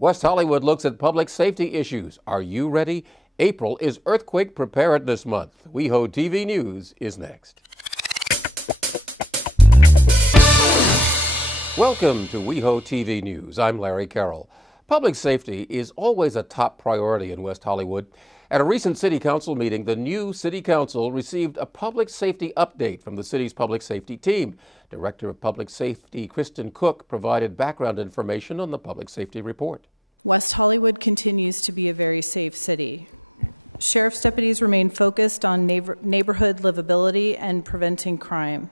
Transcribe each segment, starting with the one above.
West Hollywood looks at public safety issues. Are you ready? April is Earthquake Preparedness Month. WeHoTV News is next. Welcome to WeHoTV News. I'm Larry Carroll. Public safety is always a top priority in West Hollywood. At a recent City Council meeting, the new City Council received a public safety update from the city's public safety team. Director of Public Safety Kristen Cook provided background information on the public safety report. West Hollywood continues to be a very safe city. Sheriff's deputies remain focused on neighborhood livability and preventing crime,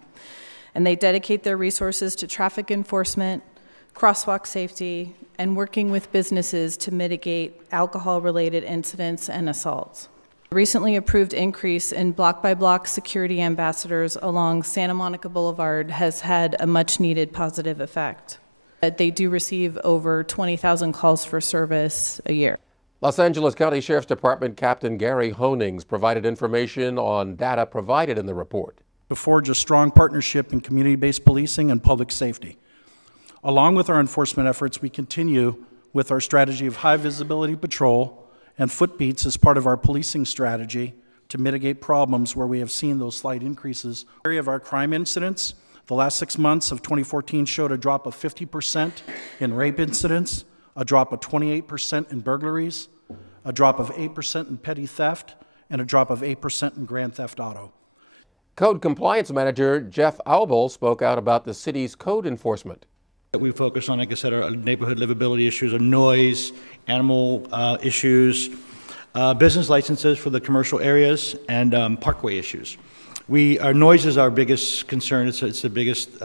and they dedicate their resources to traffic enforcement, crosswalk safety, and working with businesses to mitigate alcohol-related incidents and assaults. A recently approved increase in block-by-block security ambassadors along Santa Monica Boulevard has had a much-needed positive effect. They do receive over 20,000 calls for service a year. Los Angeles County Sheriff's Department Captain Gary Honings provided information on data provided in the report. To forge a strong partnership in community-based policing and public safety. Along with our enforcement efforts, we continue with our strategy of high visibility patrol and footbeats as part of our policing strategy to mitigate problems where we have seen those slight increases. The area of our crime incidents, the last 6 months of 2014 showed a drop of 50% in rape incidents, a drop of 28% in burglaries, a drop of 8% in petty theft, and a drop of 8% in grand theft auto. Code Compliance Manager Jeff Aubel spoke out about the city's code enforcement. We focus on, like I said, our neighborhood livability issues, our noise, animal issues, business licenses for the commercial areas, and parkway issues. Our noise is our biggest concern. It's the biggest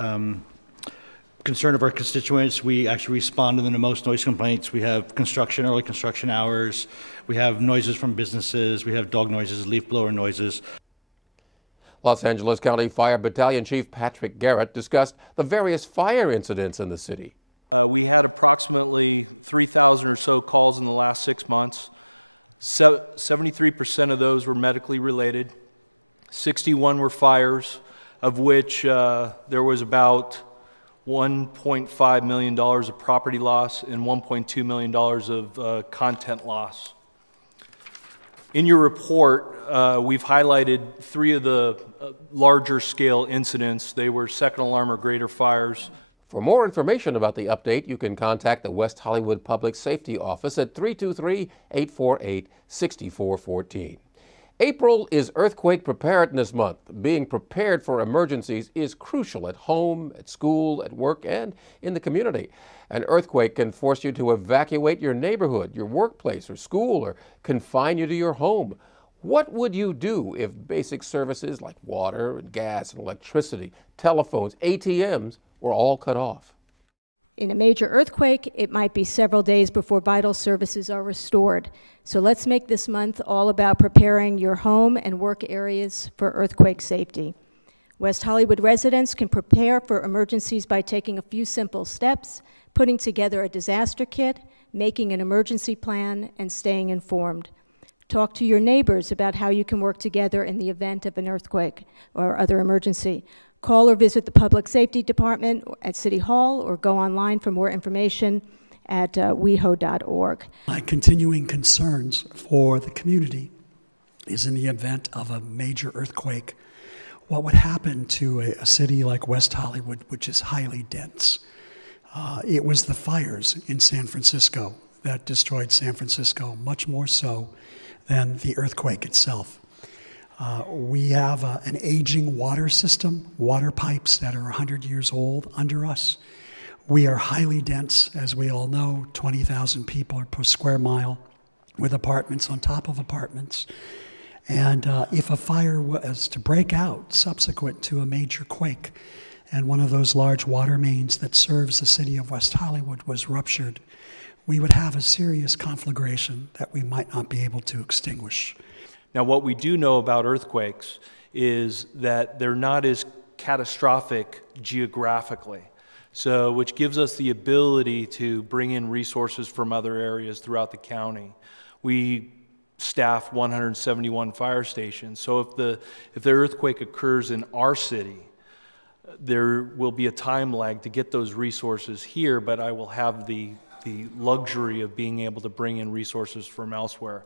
concern of our constituents. We actually respond to the most noise complaints. We have construction, early construction hours. We have noises from businesses. We have dog noises, leaf blower noises. Los Angeles County Fire Battalion Chief Patrick Garrett discussed the various fire incidents in the city. We had approximately 3,000 or so calls in the last 6 months. 73% of those were medically related. 61 were fires, of which there was about $1.5 million of property loss and $1.2 million of content loss. In your report, we've highlighted 3 of the larger scale incidents. They were second alarm or greater fires. For more information about the update, you can contact the West Hollywood Public Safety Office at 323-848-6414. April is Earthquake Preparedness Month. Being prepared for emergencies is crucial at home, at school, at work, and in the community. An earthquake can force you to evacuate your neighborhood, your workplace, or school, or confine you to your home. What would you do if basic services like water and gas and electricity, telephones, ATMs were all cut off? In a major earthquake, it might be several days before vital services are restored. So let's make this month all about preparing your home and work areas for earthquake safety. West Hollywood residents can prepare for emergencies by taking a few simple steps, putting together a disaster kit, making an emergency plan, and staying informed. Talk to your neighbors about how you can work together in the event of an earthquake or other emergency. Call or visit the Public Safety Department at City Hall or go online for more information at weho.org. My continuing concerns for the community is in the event of a major earthquake, what would happen to a city like West Hollywood, which is highly dense? It was the fires in San Francisco that destroyed San Francisco, much more so than the earthquake itself. We have an aging water system, water pipes that are 100 years old under us. We are highly dense, as we all know, 20,000 people per square mile with apartments on top of apartments. And if a fire was to break out subsequent to a major quake and one of those large water mains that serves the city of West Hollywood was ruptured, we would have a serious conflagration that we might not be able to extinguish. Now, what we do know about earthquakes is that they're not as catastrophic geographically, so which gives us the ability to bring in resources from other areas throughout the county. We staff 171 fire stations, so if the earthquake occurs in our city, there will be a time lag to get those resources here, but I will have the the luxury of being able to bring in resources from elsewhere.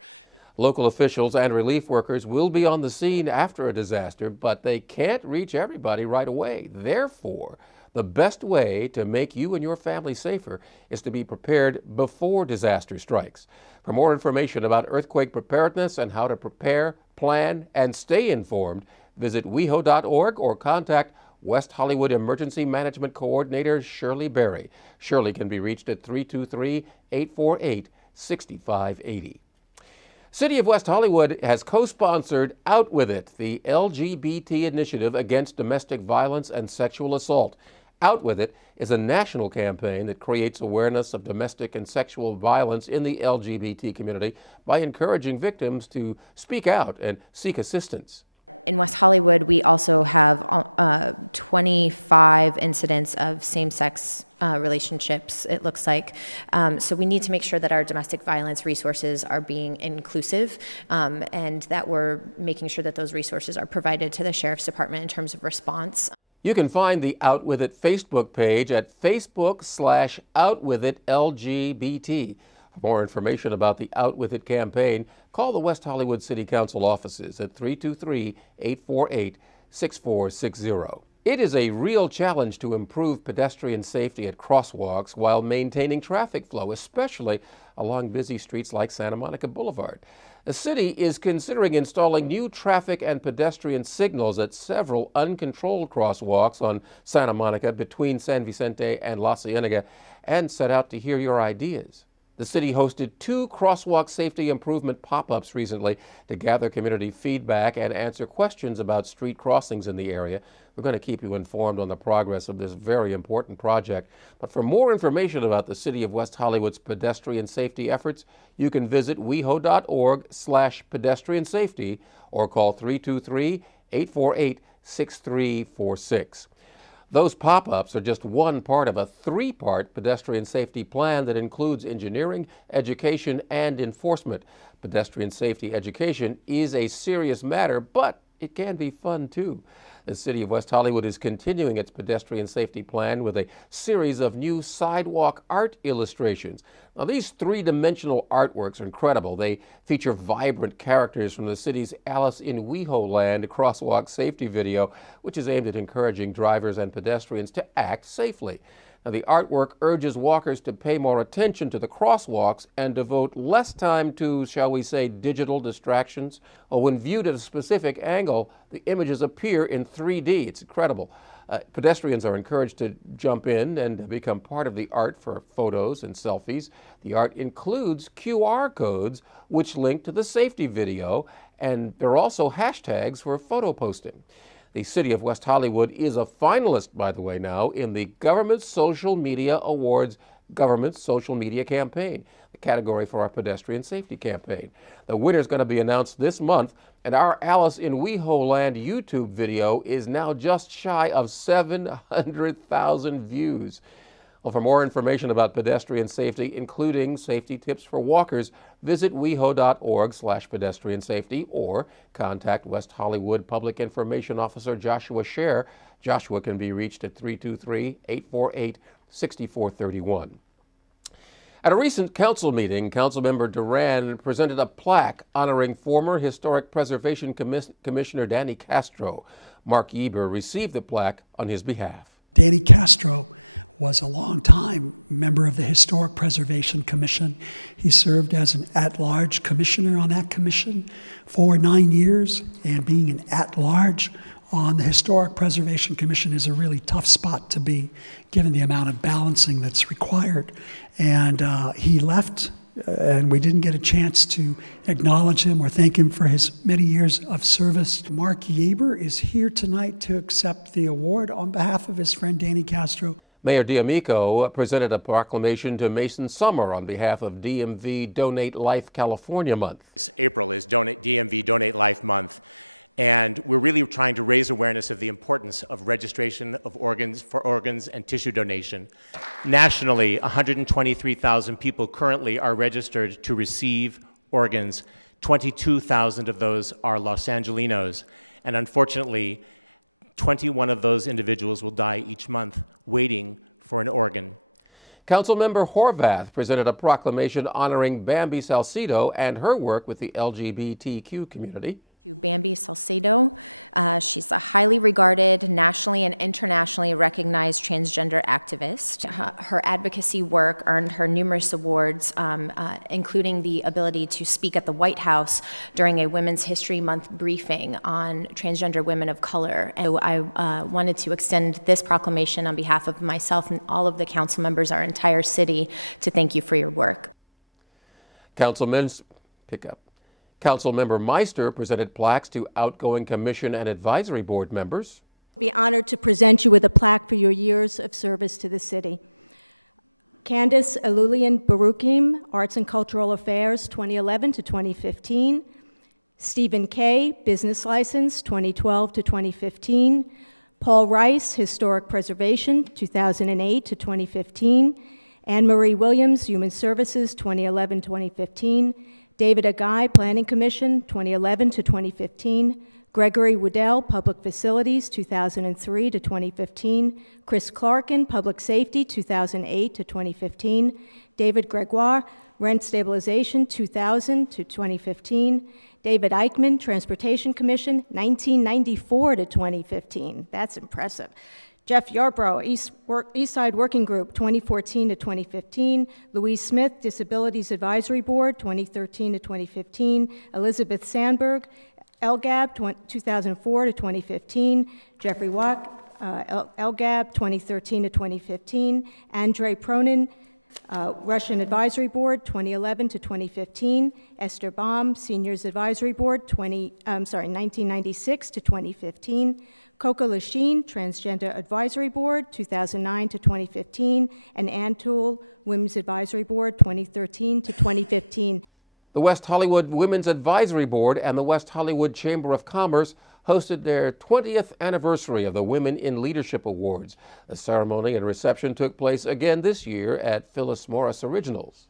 Local officials and relief workers will be on the scene after a disaster, but they can't reach everybody right away. Therefore, the best way to make you and your family safer is to be prepared before disaster strikes. For more information about earthquake preparedness and how to prepare, plan, and stay informed, visit WeHo.org or contact West Hollywood Emergency Management Coordinator Shirley Berry. Shirley can be reached at 323-848-6580. City of West Hollywood has co-sponsored Out With It, the LGBT initiative against domestic violence and sexual assault. Out With It is a national campaign that creates awareness of domestic and sexual violence in the LGBT community by encouraging victims to speak out and seek assistance. In West Hollywood, we also have 25 incidents of same-sex relationships, it looks like. So we need to make sure that our domestic violence resources are being inclusive and that we're making sure that those resources are provided to the Sheriff's Department in terms of response. You can find the Out With It Facebook page at Facebook/OutWithItLGBT. For more information about the Out With It campaign, call the West Hollywood City Council offices at 323-848-6460. It is a real challenge to improve pedestrian safety at crosswalks while maintaining traffic flow, especially along busy streets like Santa Monica Boulevard. The city is considering installing new traffic and pedestrian signals at several uncontrolled crosswalks on Santa Monica between San Vicente and La Cienega and set out to hear your ideas. The city hosted 2 crosswalk safety improvement pop-ups recently to gather community feedback and answer questions about street crossings in the area. We're going to keep you informed on the progress of this very important project. But for more information about the City of West Hollywood's pedestrian safety efforts, you can visit weho.org/pedestrian safety or call 323-848-6346. Those pop-ups are just one part of a 3-part pedestrian safety plan that includes engineering, education, and enforcement. Pedestrian safety education is a serious matter, but it can be fun too. The City of West Hollywood is continuing its pedestrian safety plan with a series of new sidewalk art illustrations. Now, these 3-dimensional artworks are incredible. They feature vibrant characters from the city's Alice in WeHo Land crosswalk safety video, which is aimed at encouraging drivers and pedestrians to act safely. Now, the artwork urges walkers to pay more attention to the crosswalks and devote less time to, shall we say, digital distractions. Or when viewed at a specific angle, the images appear in 3D. It's incredible. Pedestrians are encouraged to jump in and become part of the art for photos and selfies. The art includes QR codes which link to the safety video, and there are also hashtags for photo posting. The City of West Hollywood is a finalist, by the way, now in the Government Social Media Awards Government Social Media Campaign, the category for our pedestrian safety campaign. The winner is going to be announced this month, and our Alice in WeHo Land YouTube video is now just shy of 700,000 views. Well, for more information about pedestrian safety, including safety tips for walkers, visit weho.org/pedestrian safety or contact West Hollywood Public Information Officer Joshua Scher. Joshua can be reached at 323-848-6431. At a recent council meeting, Councilmember Duran presented a plaque honoring former Historic Preservation Commissioner Danny Castro. Mark Yeber received the plaque on his behalf. Danny Castro was a long-time member of the Historic Preservation Commission. He served as an at-large commissioner on that commission for 9 years, and being an at-large on the Historic Preservation Commission is a really tough spot to be, given the amount of balancing that's required. And he left, and we didn't get a chance to acknowledge him or thank him for his many years of service. Mark Yeber is here tonight to accept the award on behalf of his friend Danny Castro. Mayor D'Amico presented a proclamation to Mason Summer on behalf of DMV Donate Life California Month. April is DMV Donate Life Month, and we're really trying to raise awareness of the importance of registration of organs for organs and tissue donation. Nationally, 123,000 people currently are registered to receive organs. 22,000 of those are Los Angelinos, and unfortunately, 21 of those individuals will die each month waiting for an organ. Councilmember Horvath presented a proclamation honoring Bambi Salcido and her work with the LGBTQ community. Bambi Salcido. She's a highly regarded, nationally and internationally recognized transgender activist. Her advocacy work earned her numerous awards, including the ability to speak at the White House during a Women's History Month briefing on transgender women of color. And so I wanted to extend this proclamation on behalf of myself and all of the council members, our entire city, to thank you for your work. Councilmember Meister presented plaques to outgoing commission and advisory board members. I'd be honored to present you with a plaque for your years of service to the city. Candace Alulian Baruchim, Arts and Cultural Affairs, 2011 to 2015. Stephen Kay, Business License, 2012 to 2015. Paul Rice, Historic Preservation, 2008 to 2015. Anne Marie Williams, Human Services, 2011-2015. David Agai, Planning Commission, 2011 to 2015. Gregory Woodell, Public Facilities, 2003 to 2015. Chris Clarkin, Public Safety, 2008 to 2015. David Gregoire, Rent Stabilization, 2000 to 2015. David Eichmann, Transportation Commission, 1994 to 2015. That's impressive. Jeff Yarbrough, East Side Working Group, 2014 to 2015. Louise Smith, Disabilities Advisory Board, 2013 to 2015. Elizabeth Sandberg, LGAB, 2004 to 2015. Jeffrey Wack, LGAB, 2013 to 2015. Andrei Pronin, Russian Advisory Board, 2011 to 2015. Esther Baum, Seniors Advisory Board, 1996 to 2015. Coca Lachine, Transgender Advisory Board, 2009 to 2015, and Ann Toole, Women's Advisory Board, 2013 to 2015. The West Hollywood Women's Advisory Board and the West Hollywood Chamber of Commerce hosted their 20th anniversary of the Women in Leadership Awards. The ceremony and reception took place again this year at Phyllis Morris Originals.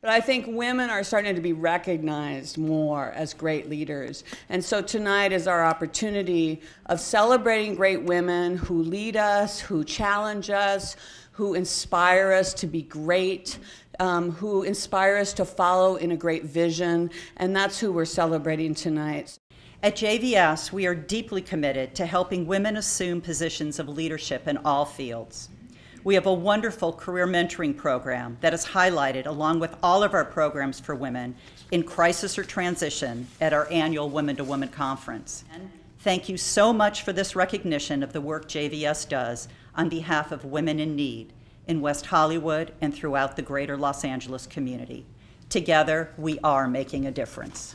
But I think women are starting to be recognized more as great leaders. And so tonight is our opportunity of celebrating great women who lead us, who challenge us, who inspire us to be great, who inspire us to follow in a great vision. And that's who we're celebrating tonight. At JVS, we are deeply committed to helping women assume positions of leadership in all fields. We have a wonderful career mentoring program that is highlighted along with all of our programs for women in crisis or transition at our annual Women to Women Conference. Thank you so much for this recognition of the work JVS does on behalf of women in need in West Hollywood and throughout the greater Los Angeles community. Together, we are making a difference.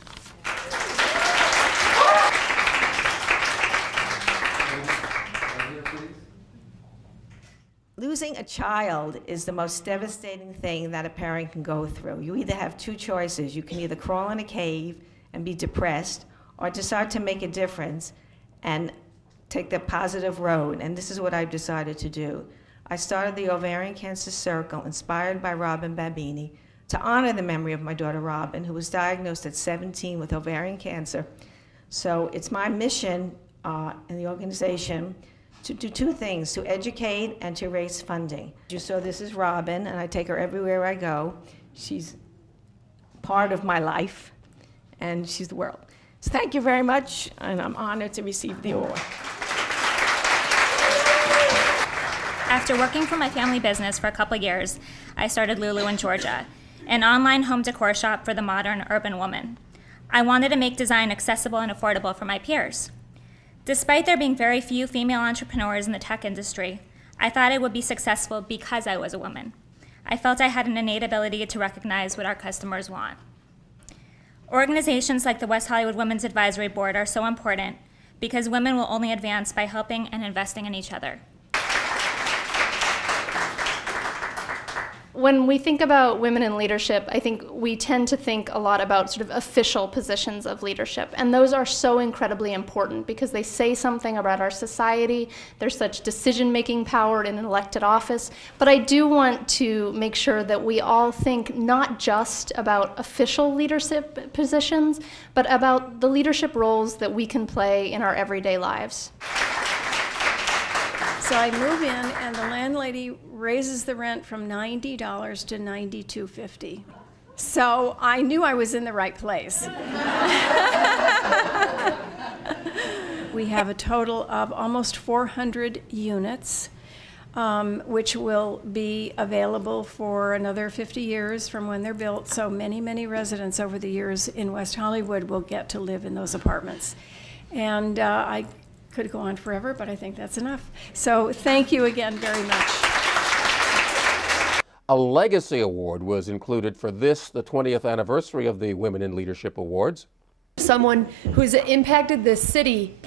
Losing a child is the most devastating thing that a parent can go through. You either have two choices. You can either crawl in a cave and be depressed, or decide to make a difference and take the positive road. And this is what I've decided to do. I started the Ovarian Cancer Circle, inspired by Robin Babini, to honor the memory of my daughter Robin, who was diagnosed at 17 with ovarian cancer. So it's my mission in the organization to do two things, to educate and to raise funding. You saw this is Robin, and I take her everywhere I go. She's part of my life, and she's the world. So thank you very much, and I'm honored to receive the award. After working for my family business for a couple of years, I started Lulu in Georgia, an online home decor shop for the modern urban woman. I wanted to make design accessible and affordable for my peers. Despite there being very few female entrepreneurs in the tech industry, I thought I would be successful because I was a woman. I felt I had an innate ability to recognize what our customers want. Organizations like the West Hollywood Women's Advisory Board are so important because women will only advance by helping and investing in each other. When we think about women in leadership, I think we tend to think a lot about sort of official positions of leadership. And those are so incredibly important because they say something about our society. There's such decision-making power in an elected office. But I do want to make sure that we all think not just about official leadership positions, but about the leadership roles that we can play in our everyday lives. So I move in, and the landlady raises the rent from $90 to $92.50. So I knew I was in the right place. We have a total of almost 400 units, which will be available for another 50 years from when they're built. So many, many residents over the years in West Hollywood will get to live in those apartments. And I could go on forever, but I think that's enough. So thank you again very much. A Legacy Award was included for this, the 20th anniversary of the Women in Leadership Awards. Someone who has impacted this city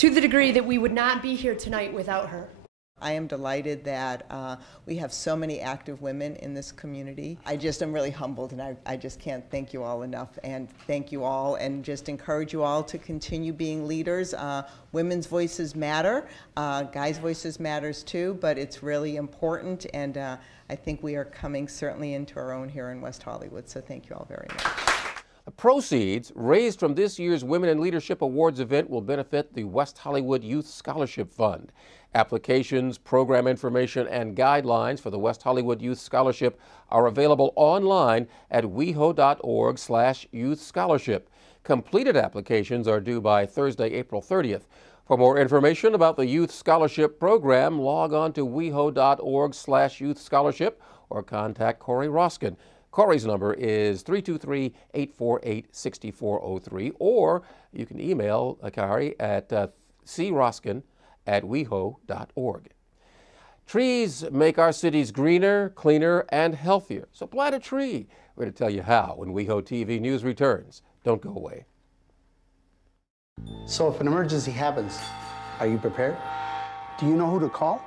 to the degree that we would not be here tonight without her. I am delighted that we have so many active women in this community. I just am really humbled, and I just can't thank you all enough, and thank you all, and just encourage you all to continue being leaders. Women's voices matter, guys' voices matters too, but it's really important, and I think we are coming certainly into our own here in West Hollywood, so thank you all very much. The proceeds raised from this year's Women in Leadership Awards event will benefit the West Hollywood Youth Scholarship Fund. Applications, program information, and guidelines for the West Hollywood Youth Scholarship are available online at WeHo.org/Youth Scholarship. Completed applications are due by Thursday, April 30th. For more information about the Youth Scholarship Program, log on to WeHo.org/Youth Scholarship or contact Corey Roskin. Corey's number is 323-848-6403, or you can email Corey at croskin@weho.org. Trees make our cities greener, cleaner, and healthier. So plant a tree. We're going to tell you how when WeHoTV News returns. Don't go away. So if an emergency happens, are you prepared? Do you know who to call?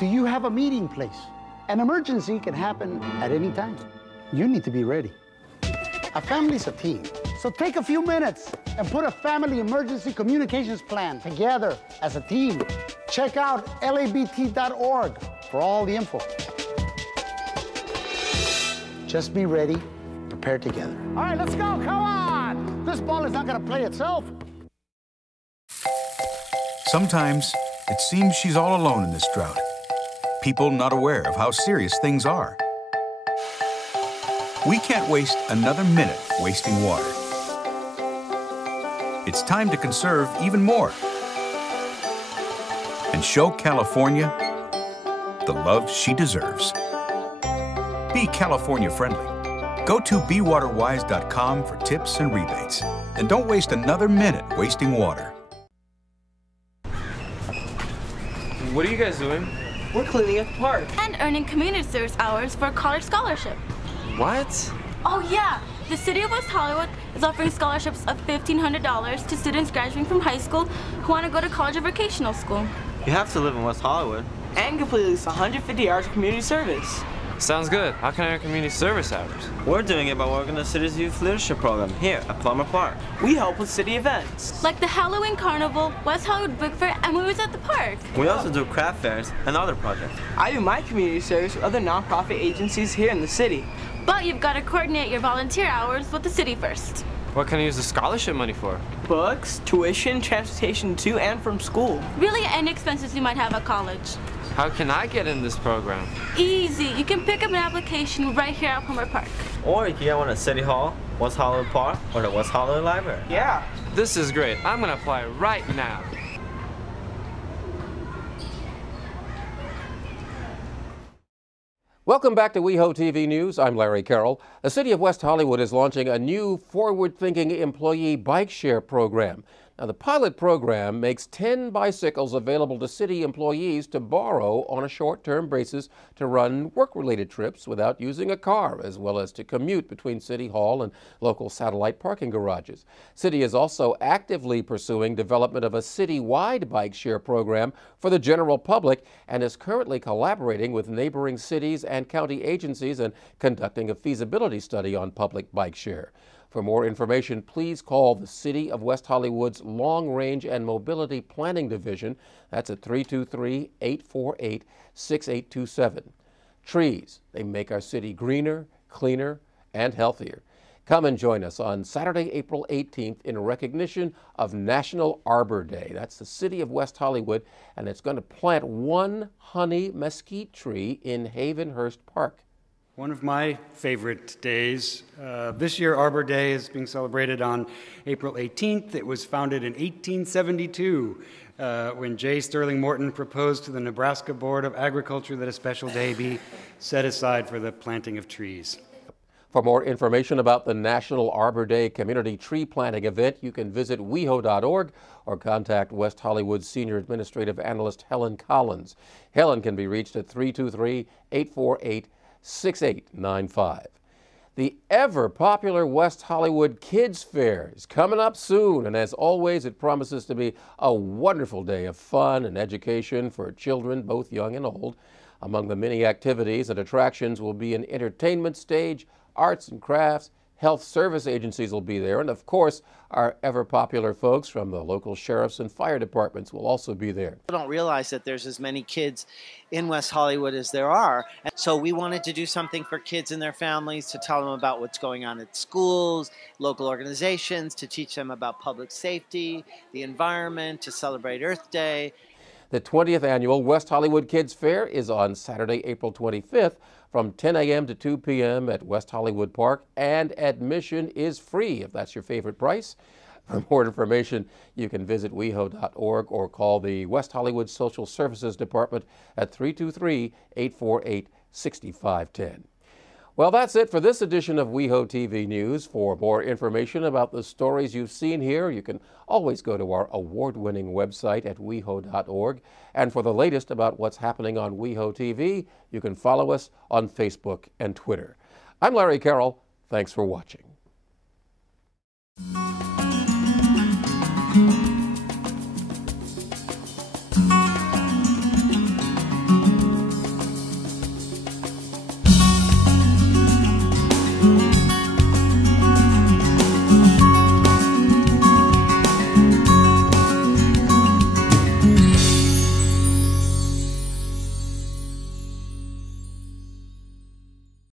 Do you have a meeting place? An emergency can happen at any time. You need to be ready. A family's a team. So take a few minutes and put a family emergency communications plan together as a team. Check out Lgbt.org for all the info. Just be ready, prepare together. All right, let's go, come on! This ball is not gonna play itself. Sometimes it seems she's all alone in this drought. People not aware of how serious things are. We can't waste another minute wasting water. It's time to conserve even more and show California the love she deserves. Be California friendly. Go to BeWaterWise.com for tips and rebates. And don't waste another minute wasting water. What are you guys doing? We're cleaning up the park. And earning community service hours for a college scholarship. What? Oh yeah, the City of West Hollywood is offering scholarships of $1,500 to students graduating from high school who want to go to college or vocational school. You have to live in West Hollywood. And complete at least 150 hours of community service. Sounds good. How can I earn community service hours? We're doing it by working the city's youth leadership program here at Plummer Park. We help with city events. Like the Halloween Carnival, West Hollywood Book Fair, and movies at the park. We also do craft fairs and other projects. I do my community service with other nonprofit agencies here in the city. But you've got to coordinate your volunteer hours with the city first. What can I use the scholarship money for? Books, tuition, transportation to and from school. Really any expenses you might have at college. How can I get in this program? Easy. You can pick up an application right here at Plummer Park. Or you can get one at City Hall, West Hollywood Park, or the West Hollywood Library. Yeah. This is great. I'm going to apply right now. Welcome back to WeHoTV News. I'm Larry Carroll. The City of West Hollywood is launching a new forward-thinking employee bike share program. Now, the pilot program makes 10 bicycles available to city employees to borrow on a short-term basis to run work-related trips without using a car, as well as to commute between City Hall and local satellite parking garages. City is also actively pursuing development of a city-wide bike share program for the general public and is currently collaborating with neighboring cities and county agencies and conducting a feasibility study on public bike share. For more information, please call the City of West Hollywood's Long Range and Mobility Planning Division. That's at 323-848-6827. Trees, they make our city greener, cleaner, and healthier. Come and join us on Saturday, April 18th in recognition of National Arbor Day. That's the city of West Hollywood, and it's going to plant one honey mesquite tree in Havenhurst Park. One of my favorite days. This year, Arbor Day is being celebrated on April 18th. It was founded in 1872 when J. Sterling Morton proposed to the Nebraska Board of Agriculture that a special day be set aside for the planting of trees. For more information about the National Arbor Day Community Tree Planting event, you can visit WeHo.org or contact West Hollywood Senior Administrative Analyst Helen Collins. Helen can be reached at 323-848-6895. The ever-popular West Hollywood Kids Fair is coming up soon, and as always, it promises to be a wonderful day of fun and education for children, both young and old. Among the many activities and attractions will be an entertainment stage, arts and crafts, health service agencies will be there, and of course, our ever-popular folks from the local sheriffs and fire departments will also be there. People don't realize that there's as many kids in West Hollywood as there are, and so we wanted to do something for kids and their families, to tell them about what's going on at schools, local organizations, to teach them about public safety, the environment, to celebrate Earth Day. The 20th annual West Hollywood Kids Fair is on Saturday, April 25th from 10 a.m. to 2 p.m. at West Hollywood Park, and admission is free if that's your favorite price. For more information, you can visit WeHo.org or call the West Hollywood Social Services Department at 323-848-6510. Well, that's it for this edition of WeHoTV News. For more information about the stories you've seen here, you can always go to our award-winning website at WeHo.org. And for the latest about what's happening on WeHoTV, you can follow us on Facebook and Twitter. I'm Larry Carroll. Thanks for watching. Thank you.